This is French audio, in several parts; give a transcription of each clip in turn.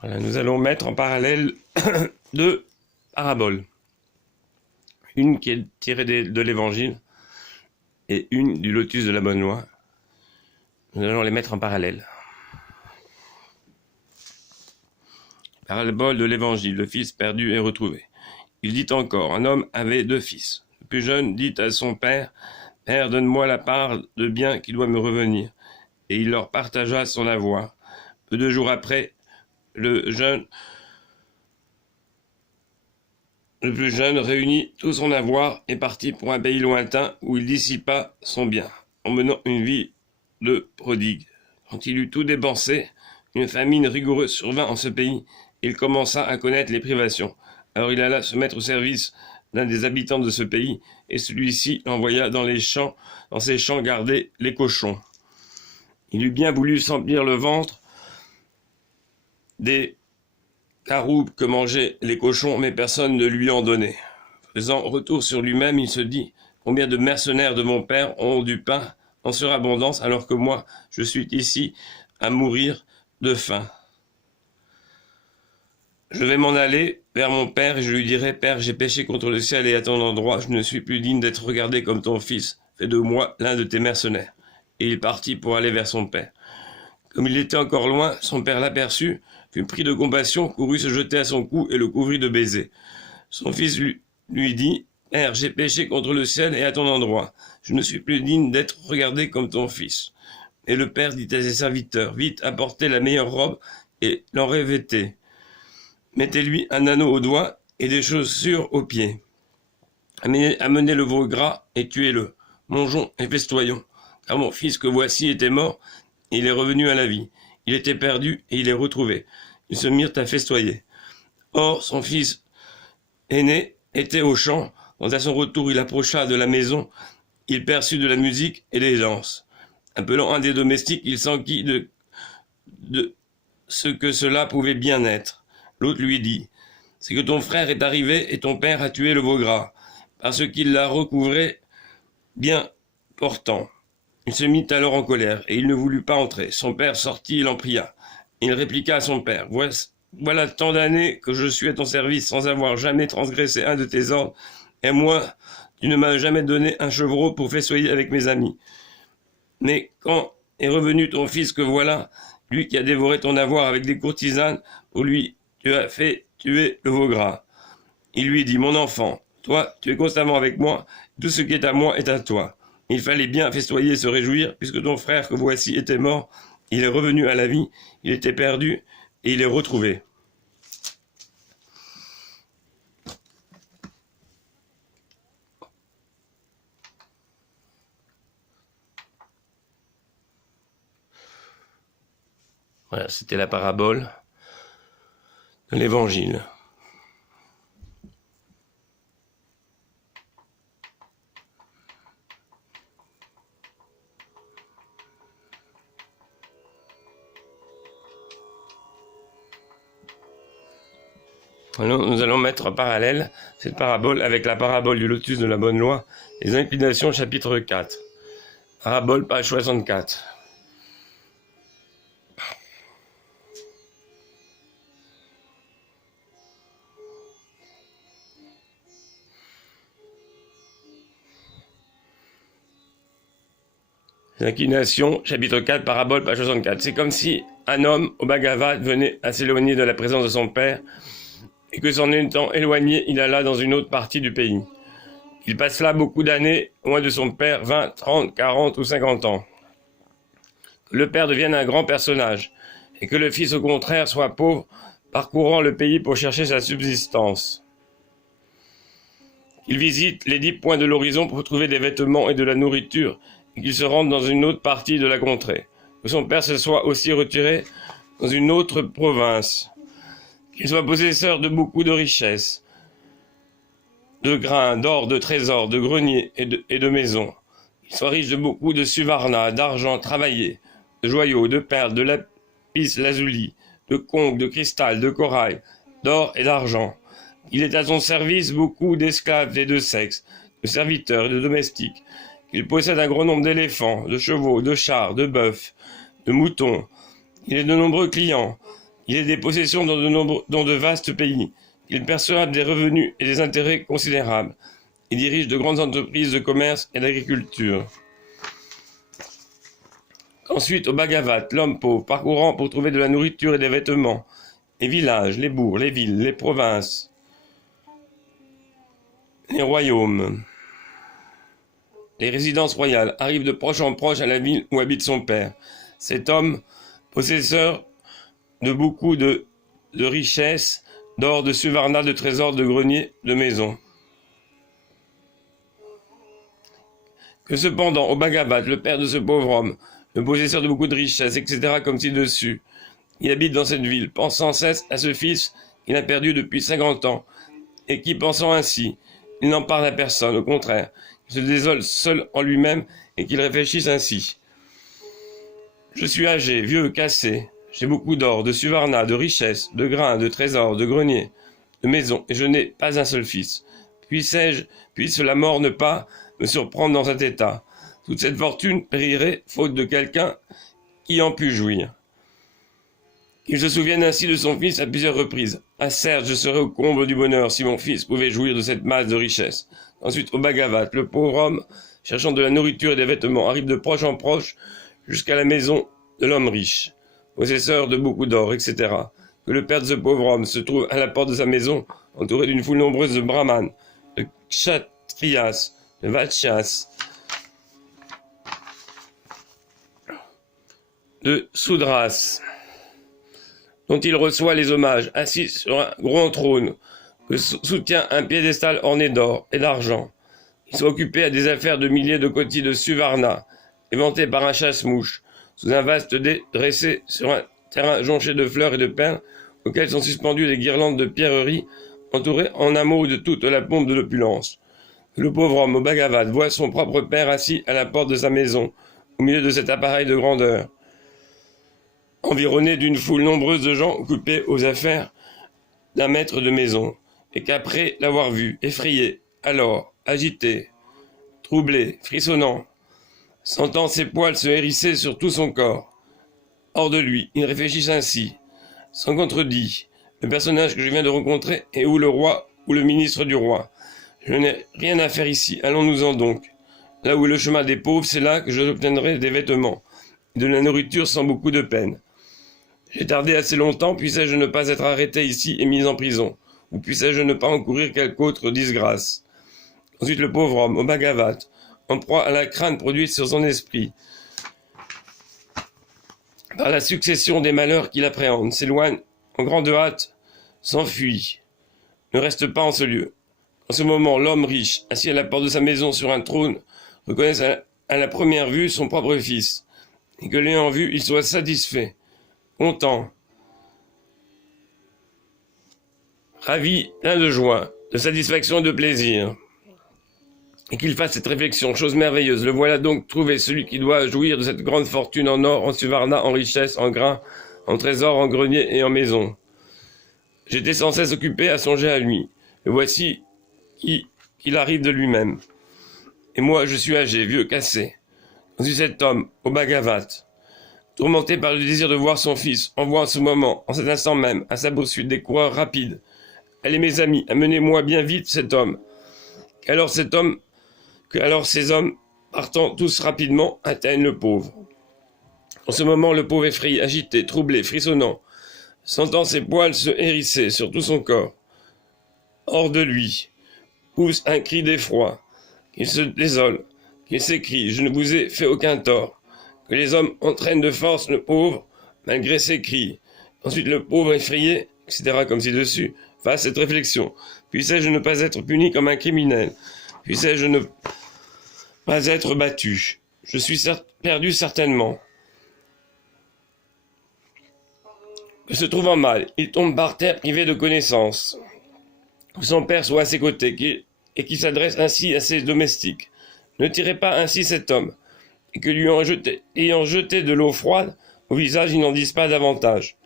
Voilà, nous allons mettre en parallèle deux paraboles. Une qui est tirée de l'Évangile et une du lotus de la bonne loi. Nous allons les mettre en parallèle. Parabole de l'Évangile, le fils perdu et retrouvé. Il dit encore, un homme avait 2 fils. Le plus jeune dit à son père, « Père, donne-moi la part de bien qui doit me revenir. » Et il leur partagea son avoir. Peu de jours après, le plus jeune réunit tout son avoir et partit pour un pays lointain où il dissipa son bien, en menant une vie de prodigue. Quand il eut tout dépensé, une famine rigoureuse survint en ce pays, et il commença à connaître les privations. Alors il alla se mettre au service d'un des habitants de ce pays, et celui-ci l'envoya dans ses champs garder les cochons. Il eut bien voulu s'emplir le ventre des caroubes que mangeaient les cochons, mais personne ne lui en donnait. Faisant retour sur lui-même, il se dit, « Combien de mercenaires de mon père ont du pain en surabondance, alors que moi, je suis ici à mourir de faim. Je vais m'en aller vers mon père et je lui dirai, « Père, j'ai péché contre le ciel et à ton endroit, je ne suis plus digne d'être regardé comme ton fils. Fais de moi l'un de tes mercenaires. » Et il partit pour aller vers son père. Comme il était encore loin, son père l'aperçut, fut pris de compassion, courut se jeter à son cou et le couvrit de baisers. Son fils lui dit, « Père, j'ai péché contre le ciel et à ton endroit. Je ne suis plus digne d'être regardé comme ton fils. » Et le père dit à ses serviteurs, « Vite, apportez la meilleure robe et l'en revêtez. Mettez-lui un anneau au doigt et des chaussures aux pieds. Amenez le veau gras et tuez-le. Mangeons et festoyons. Car mon fils que voici était mort, et il est revenu à la vie. Il était perdu et il est retrouvé. » Ils se mirent à festoyer. Or, son fils aîné était au champ. Quand à son retour il approcha de la maison, il perçut de la musique et des danses. Appelant un des domestiques, il s'enquit de ce que cela pouvait bien être. L'autre lui dit, « C'est que ton frère est arrivé et ton père a tué le veau gras, parce qu'il l'a recouvré bien portant. » Il se mit alors en colère, et il ne voulut pas entrer. Son père sortit et l'en pria. Il répliqua à son père, « Voilà tant d'années que je suis à ton service sans avoir jamais transgressé un de tes ordres, et moi, tu ne m'as jamais donné un chevreau pour festoyer avec mes amis. Mais quand est revenu ton fils que voilà, lui qui a dévoré ton avoir avec des courtisanes, pour lui tu as fait tuer le veau gras. » Il lui dit, « Mon enfant, toi, tu es constamment avec moi, tout ce qui est à moi est à toi. Il fallait bien festoyer et se réjouir, puisque ton frère que voici était mort, il est revenu à la vie, il était perdu et il est retrouvé. » Voilà, c'était la parabole de l'Évangile. Alors, nous allons mettre en parallèle cette parabole avec la parabole du lotus de la bonne loi, les inclinations chapitre 4. Parabole page 64. Les inclinations chapitre 4, parabole page 64. C'est comme si un homme au Bhagavad venait à s'éloigner de la présence de son père, et que s'en étant éloigné, il alla dans une autre partie du pays. Il passe là beaucoup d'années, loin de son père, 20, 30, 40 ou 50 ans. Que le père devienne un grand personnage, et que le fils au contraire soit pauvre, parcourant le pays pour chercher sa subsistance. Qu'il visite les 10 points de l'horizon pour trouver des vêtements et de la nourriture, et qu'il se rende dans une autre partie de la contrée. Que son père se soit aussi retiré dans une autre province. Qu'il soit possesseur de beaucoup de richesses, de grains, d'or, de trésors, de greniers et de maisons. Qu'il soit riche de beaucoup de suvarna, d'argent travaillé, de joyaux, de perles, de lapis lazuli, de conques, de cristal, de corail, d'or et d'argent. Il ait à son service beaucoup d'esclaves et de sexes, de serviteurs et de domestiques. Qu'il possède un grand nombre d'éléphants, de chevaux, de chars, de bœufs, de moutons. Il ait de nombreux clients. Il a des possessions dans de vastes pays. Il perçoit des revenus et des intérêts considérables. Il dirige de grandes entreprises de commerce et d'agriculture. Ensuite, au Bhagavat, l'homme pauvre, parcourant pour trouver de la nourriture et des vêtements, les villages, les bourgs, les villes, les provinces, les royaumes, les résidences royales, arrive de proche en proche à la ville où habite son père. Cet homme, possesseur de beaucoup de richesses, d'or, de suvarna, de trésors, de greniers, de maisons. Que cependant, au Bhagavat, le père de ce pauvre homme, le possesseur de beaucoup de richesses, etc., comme ci-dessus, il habite dans cette ville, pense sans cesse à ce fils qu'il a perdu depuis 50 ans, et qui, pensant ainsi, il n'en parle à personne, au contraire, il se désole seul en lui-même et qu'il réfléchisse ainsi. Je suis âgé, vieux, cassé, j'ai beaucoup d'or, de suvarna, de richesses, de grains, de trésors, de greniers, de maisons, et je n'ai pas un seul fils. Puisse la mort ne pas me surprendre dans cet état. Toute cette fortune périrait faute de quelqu'un qui en pût jouir. Qu'il se souvienne ainsi de son fils à plusieurs reprises. Ah certes, je serais au comble du bonheur si mon fils pouvait jouir de cette masse de richesses. Ensuite, au Bhagavat, le pauvre homme, cherchant de la nourriture et des vêtements, arrive de proche en proche jusqu'à la maison de l'homme riche, possesseur de beaucoup d'or, etc. Que le père de ce pauvre homme se trouve à la porte de sa maison, entouré d'une foule nombreuse de brahmanes, de kshatriyas, de vaishyas, de soudras, dont il reçoit les hommages, assis sur un grand trône, que soutient un piédestal orné d'or et d'argent. Il soit occupé à des affaires de milliers de cotis de suvarna, éventés par un chasse-mouche, sous un vaste dé dressé sur un terrain jonché de fleurs et de perles, auxquelles sont suspendues des guirlandes de pierreries, entourées en un mot de toute la pompe de l'opulence. Le pauvre homme au Bhagavat voit son propre père assis à la porte de sa maison, au milieu de cet appareil de grandeur, environné d'une foule nombreuse de gens occupés aux affaires d'un maître de maison, et qu'après l'avoir vu, effrayé, alors, agité, troublé, frissonnant, sentant ses poils se hérisser sur tout son corps, hors de lui, il réfléchit ainsi, sans contredit, le personnage que je viens de rencontrer est ou le roi ou le ministre du roi. Je n'ai rien à faire ici, allons-nous-en donc. Là où est le chemin des pauvres, c'est là que j'obtiendrai des vêtements, et de la nourriture sans beaucoup de peine. J'ai tardé assez longtemps, puissais-je ne pas être arrêté ici et mis en prison, ou puissais-je ne pas encourir quelque autre disgrâce. Ensuite le pauvre homme, au Bhagavat, en proie à la crainte produite sur son esprit, par la succession des malheurs qu'il appréhende, s'éloigne en grande hâte, s'enfuit, ne reste pas en ce lieu. En ce moment, l'homme riche, assis à la porte de sa maison sur un trône, reconnaît à la première vue son propre fils, et que l'ayant vu, il soit satisfait, content, ravi, plein de joie, de satisfaction et de plaisir. Et qu'il fasse cette réflexion, chose merveilleuse, le voilà donc trouvé, celui qui doit jouir de cette grande fortune en or, en suvarna, en richesse, en grains, en trésors, en grenier et en maison. J'étais sans cesse occupé à songer à lui. Le voici qu'il arrive de lui-même. Et moi, je suis âgé, vieux, cassé. Je suis cet homme, au Bhagavat, tourmenté par le désir de voir son fils, envoie en ce moment, en cet instant même, à sa poursuite des coureurs rapides. Allez, mes amis, amenez-moi bien vite cet homme. Que ces hommes, partant tous rapidement, atteignent le pauvre. En ce moment, le pauvre effrayé, agité, troublé, frissonnant, sentant ses poils se hérisser sur tout son corps, hors de lui, pousse un cri d'effroi, qu'il se désole, qu'il s'écrie « Je ne vous ai fait aucun tort », que les hommes entraînent de force le pauvre, malgré ses cris. Ensuite, le pauvre effrayé, etc., comme ci-dessus, fasse cette réflexion. Puissais-je ne pas être puni comme un criminel? Puissais-je ne pas être battu? Je suis perdu certainement. Que se trouvant mal, il tombe par terre privé de connaissance. Que son père soit à ses côtés, et qu'il s'adresse ainsi à ses domestiques. Ne tirez pas ainsi cet homme, et que lui ayant jeté de l'eau froide au visage, il n'en dise pas davantage.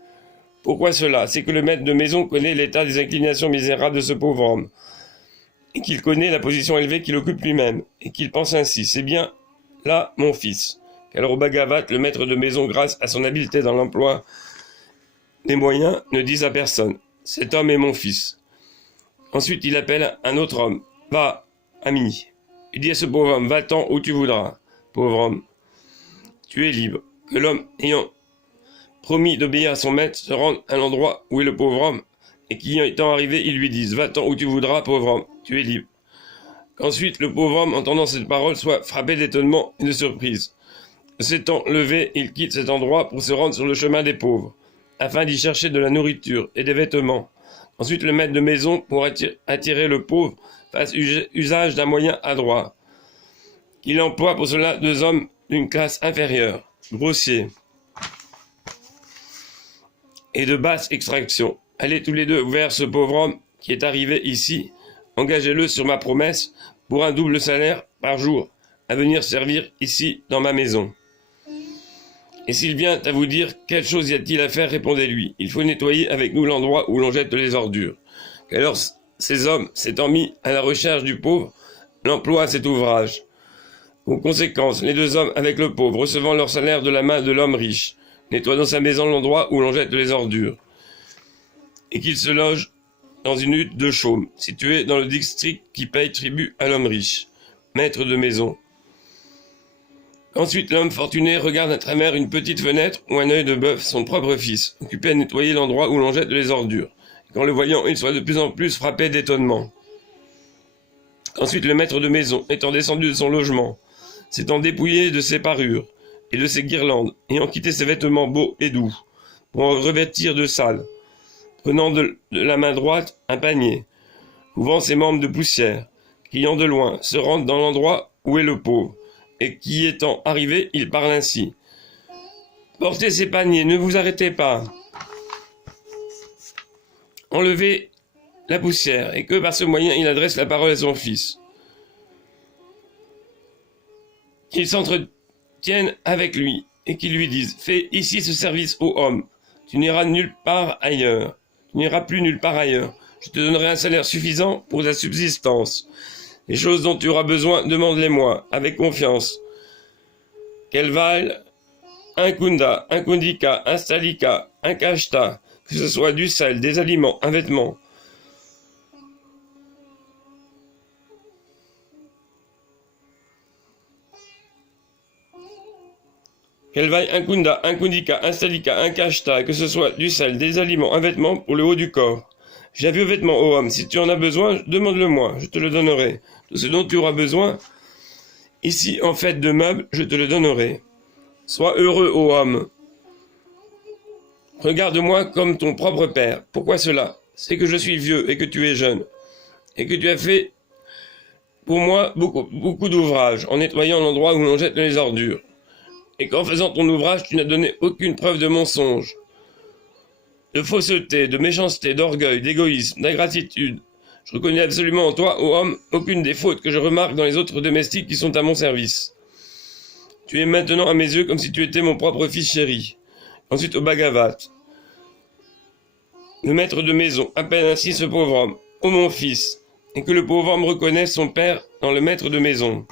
Pourquoi cela? C'est que le maître de maison connaît l'état des inclinations misérables de ce pauvre homme, et qu'il connaît la position élevée qu'il occupe lui-même, et qu'il pense ainsi, c'est bien là mon fils. Qu'alors au Bhagavat, le maître de maison, grâce à son habileté dans l'emploi les moyens, ne disent à personne. Cet homme est mon fils. Ensuite, il appelle un autre homme. Va, ami. Il dit à ce pauvre homme, va-t'en où tu voudras. Pauvre homme, tu es libre. Que l'homme ayant promis d'obéir à son maître se rende à l'endroit où est le pauvre homme, et qu'y étant arrivé, il lui dise, va-t'en où tu voudras, pauvre homme, tu es libre. Qu'ensuite le pauvre homme, entendant cette parole, soit frappé d'étonnement et de surprise. S'étant levé, il quitte cet endroit pour se rendre sur le chemin des pauvres, afin d'y chercher de la nourriture et des vêtements. Ensuite le maître de maison, pour attirer le pauvre, fasse usage d'un moyen adroit. Il emploie pour cela 2 hommes d'une classe inférieure, grossiers et de basse extraction. Allez tous les deux vers ce pauvre homme qui est arrivé ici, engagez-le sur ma promesse pour un double salaire par jour, à venir servir ici dans ma maison. Et s'il vient à vous dire quelle chose y a-t-il à faire, répondez-lui, il faut nettoyer avec nous l'endroit où l'on jette les ordures. Qu'alors ces hommes, s'étant mis à la recherche du pauvre, l'emploient à cet ouvrage. Aux conséquences, les 2 hommes avec le pauvre, recevant leur salaire de la main de l'homme riche, nettoient dans sa maison l'endroit où l'on jette les ordures, et qu'il se loge dans une hutte de chaume, située dans le district qui paye tribut à l'homme riche, maître de maison. Ensuite, l'homme fortuné regarde à travers une petite fenêtre ou un œil de bœuf son propre fils, occupé à nettoyer l'endroit où l'on jette les ordures. Et qu'en le voyant, il soit de plus en plus frappé d'étonnement. Ensuite, le maître de maison, étant descendu de son logement, s'étant dépouillé de ses parures et de ses guirlandes, ayant quitté ses vêtements beaux et doux, pour en revêtir de sales, prenant de la main droite un panier, couvrant ses membres de poussière, criant de loin, se rend dans l'endroit où est le pauvre, et qui étant arrivé, il parle ainsi. Portez ces paniers, ne vous arrêtez pas. Enlevez la poussière, et que par ce moyen il adresse la parole à son fils. Qu'il s'entretienne avec lui, et qu'il lui dise, fais ici ce service au homme, tu n'iras nulle part ailleurs, tu n'iras plus nulle part ailleurs, je te donnerai un salaire suffisant pour ta subsistance. Les choses dont tu auras besoin, demande-les-moi, avec confiance. Qu'elles valent un kunda, un kundika, un stalika, un kashta, que ce soit du sel, des aliments, un vêtement. Qu'elle vaille un kunda, un kundika, un stalika, un kashta, que ce soit du sel, des aliments, un vêtement pour le haut du corps. J'ai un vieux vêtement, ô homme, si tu en as besoin, demande-le-moi, je te le donnerai. Tout ce dont tu auras besoin, ici en fait de meubles, je te le donnerai. Sois heureux, ô homme. Regarde-moi comme ton propre père. Pourquoi cela? C'est que je suis vieux et que tu es jeune, et que tu as fait pour moi beaucoup d'ouvrages, en nettoyant l'endroit où l'on jette les ordures, et qu'en faisant ton ouvrage, tu n'as donné aucune preuve de mensonge, de fausseté, de méchanceté, d'orgueil, d'égoïsme, d'ingratitude. Je reconnais absolument en toi, ô homme, aucune des fautes que je remarque dans les autres domestiques qui sont à mon service. Tu es maintenant à mes yeux comme si tu étais mon propre fils chéri. Ensuite au Bhagavat. Le maître de maison appelle ainsi ce pauvre homme, ô mon fils, et que le pauvre homme reconnaisse son père dans le maître de maison,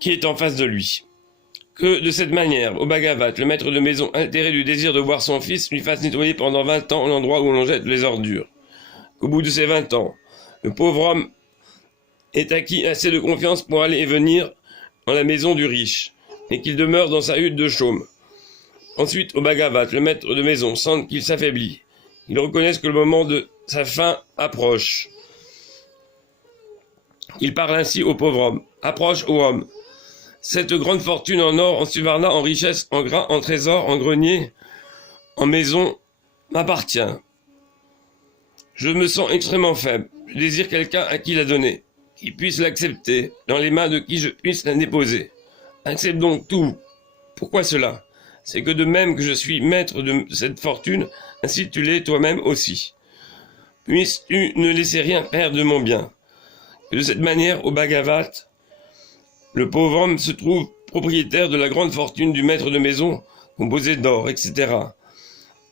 qui est en face de lui. Que de cette manière, au Bhagavat, le maître de maison, altéré du désir de voir son fils, lui fasse nettoyer pendant 20 ans l'endroit où l'on jette les ordures. Qu'au bout de ces 20 ans, le pauvre homme ait acquis assez de confiance pour aller et venir dans la maison du riche, et qu'il demeure dans sa hutte de chaume. Ensuite, au Bhagavat, le maître de maison sent qu'il s'affaiblit. Il reconnaisse que le moment de sa fin approche. Il parle ainsi au pauvre homme. Approche, ô homme. Cette grande fortune en or, en suvarna, en richesse, en grains, en trésors, en grenier, en maison, m'appartient. Je me sens extrêmement faible. Je désire quelqu'un à qui la donner, qui puisse l'accepter, dans les mains de qui je puisse la déposer. Accepte donc tout. Pourquoi cela? C'est que de même que je suis maître de cette fortune, ainsi tu l'es toi-même aussi. Puisses-tu ne laisser rien perdre de mon bien. Que de cette manière, au Bhagavat, le pauvre homme se trouve propriétaire de la grande fortune du maître de maison, composée d'or, etc.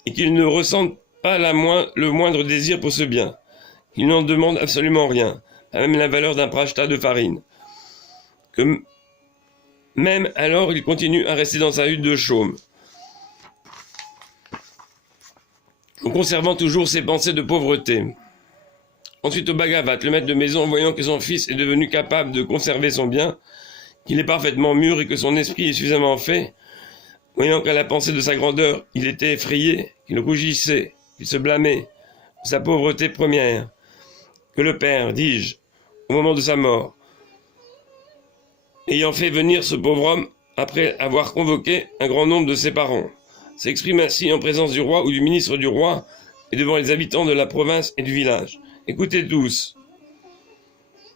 Et qu'il ne ressente pas le moindre désir pour ce bien. Il n'en demande absolument rien, pas même la valeur d'un prashta de farine. Que même alors il continue à rester dans sa hutte de chaume, en conservant toujours ses pensées de pauvreté. Ensuite au Bhagavat, le maître de maison, voyant que son fils est devenu capable de conserver son bien, qu'il est parfaitement mûr et que son esprit est suffisamment fait, voyant qu'à la pensée de sa grandeur, il était effrayé, qu'il rougissait, qu'il se blâmait de sa pauvreté première, que le Père, dis-je, au moment de sa mort, ayant fait venir ce pauvre homme, après avoir convoqué un grand nombre de ses parents, s'exprime ainsi en présence du roi ou du ministre du roi et devant les habitants de la province et du village. Écoutez tous.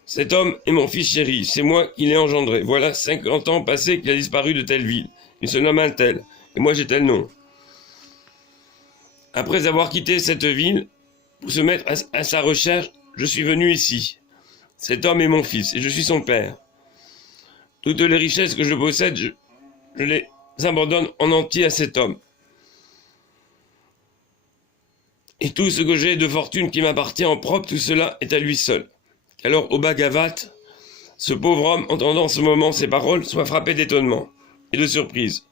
Cet homme est mon fils chéri, c'est moi qui l'ai engendré. Voilà 50 ans passés qu'il a disparu de telle ville. Il se nomme un tel, et moi j'ai tel nom. Après avoir quitté cette ville, pour se mettre à sa recherche, je suis venu ici. Cet homme est mon fils, et je suis son père. Toutes les richesses que je possède, je les abandonne en entier à cet homme. Et tout ce que j'ai de fortune qui m'appartient en propre, tout cela est à lui seul. Alors au Bhagavat, ce pauvre homme, entendant en ce moment ces paroles, soit frappé d'étonnement et de surprise,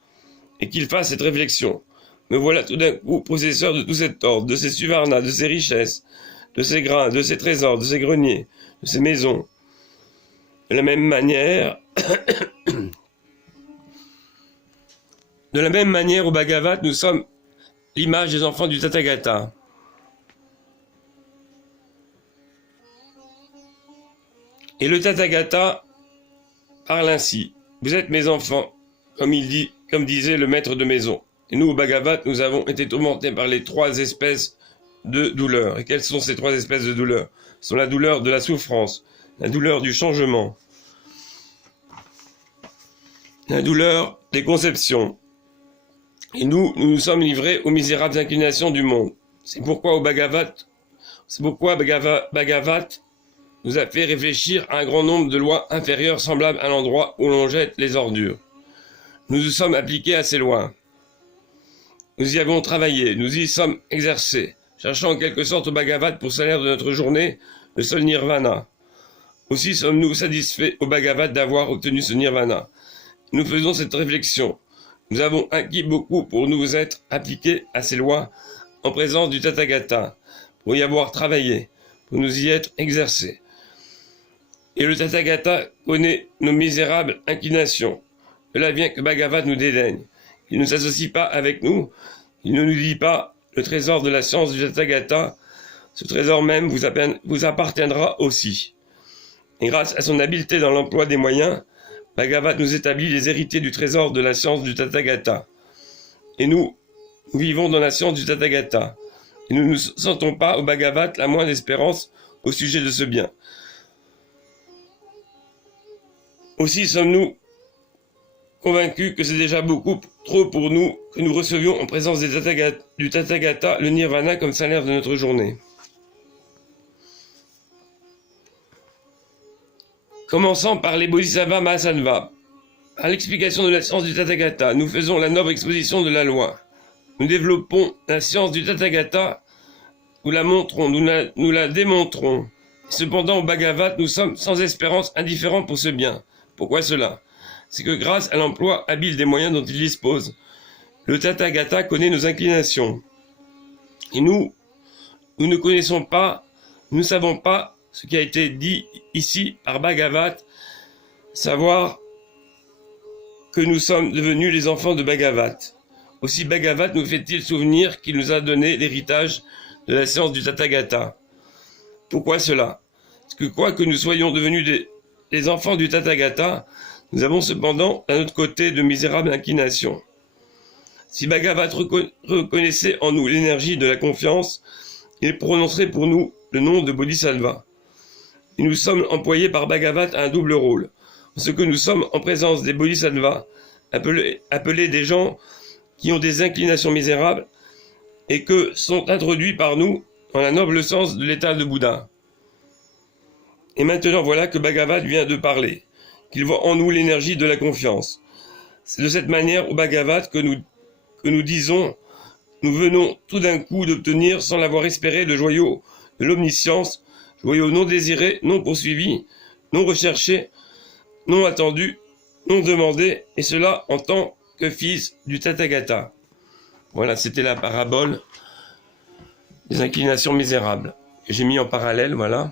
et qu'il fasse cette réflexion. Me voilà tout d'un coup possesseur de tout cet ordre, de ces suvarnas, de ces richesses, de ces grains, de ces trésors, de ces greniers, de ces maisons. De la même manière, au Bhagavat, nous sommes l'image des enfants du Tathagata. Et le Tathagata parle ainsi. Vous êtes mes enfants, comme disait le maître de maison. Et nous, au Bhagavat, nous avons été tourmentés par les 3 espèces de douleurs. Et quelles sont ces 3 espèces de douleurs? Ce sont la douleur de la souffrance, la douleur du changement, la douleur des conceptions. Et nous nous sommes livrés aux misérables inclinations du monde. C'est pourquoi Bhagavat nous a fait réfléchir à un grand nombre de lois inférieures semblables à l'endroit où l'on jette les ordures. Nous nous sommes appliqués à ces lois. Nous y avons travaillé, nous y sommes exercés, cherchant en quelque sorte au Bhagavat pour salaire de notre journée le seul nirvana. Aussi sommes-nous satisfaits au Bhagavat d'avoir obtenu ce nirvana. Nous faisons cette réflexion. Nous avons acquis beaucoup pour nous être appliqués à ces lois en présence du Tathagata, pour y avoir travaillé, pour nous y être exercés. Et le Tathagata connaît nos misérables inclinations. Cela vient que Bhagavat nous dédaigne. Il ne s'associe pas avec nous. Il ne nous dit pas le trésor de la science du Tathagata. Ce trésor même vous appartiendra aussi. Et grâce à son habileté dans l'emploi des moyens, Bhagavat nous établit les héritiers du trésor de la science du Tathagata. Et nous vivons dans la science du Tathagata. Et nous ne sentons pas au Bhagavat la moindre espérance au sujet de ce bien. Aussi sommes-nous convaincus que c'est déjà beaucoup trop pour nous que nous recevions en présence du Tathagata le nirvana comme salaire de notre journée. Commençant par les Bodhisattvas Mahasattva, par l'explication de la science du Tathagata, nous faisons la noble exposition de la loi. Nous développons la science du Tathagata, nous la montrons, nous la démontrons. Cependant, au Bhagavat, nous sommes sans espérance indifférents pour ce bien. Pourquoi cela? C'est que grâce à l'emploi habile des moyens dont il dispose, le Tathagata connaît nos inclinations. Et nous ne connaissons pas, nous ne savons pas ce qui a été dit ici par Bhagavat, savoir que nous sommes devenus les enfants de Bhagavat. Aussi Bhagavat nous fait-il souvenir qu'il nous a donné l'héritage de la science du Tathagata. Pourquoi cela? Parce que quoi que nous soyons devenus les enfants du Tathagata, nous avons cependant d'un autre côté de misérables inclinations. Si Bhagavat reconnaissait en nous l'énergie de la confiance, il prononcerait pour nous le nom de Bodhisattva. Et nous sommes employés par Bhagavat à un double rôle. Ce que nous sommes en présence des Bodhisattvas, appelés des gens qui ont des inclinations misérables et que sont introduits par nous dans la noble sens de l'état de Bouddha. Et maintenant voilà que Bhagavat vient de parler, qu'il voit en nous l'énergie de la confiance. C'est de cette manière au Bhagavat que nous disons, nous venons tout d'un coup d'obtenir sans l'avoir espéré le joyau de l'omniscience, joyau non désiré, non poursuivi, non recherché, non attendu, non demandé, et cela en tant que fils du Tathagata. Voilà, c'était la parabole des inclinations misérables. J'ai mis en parallèle, voilà.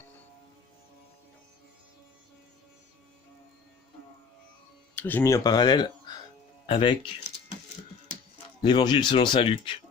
J'ai mis en parallèle avec l'Évangile selon saint Luc.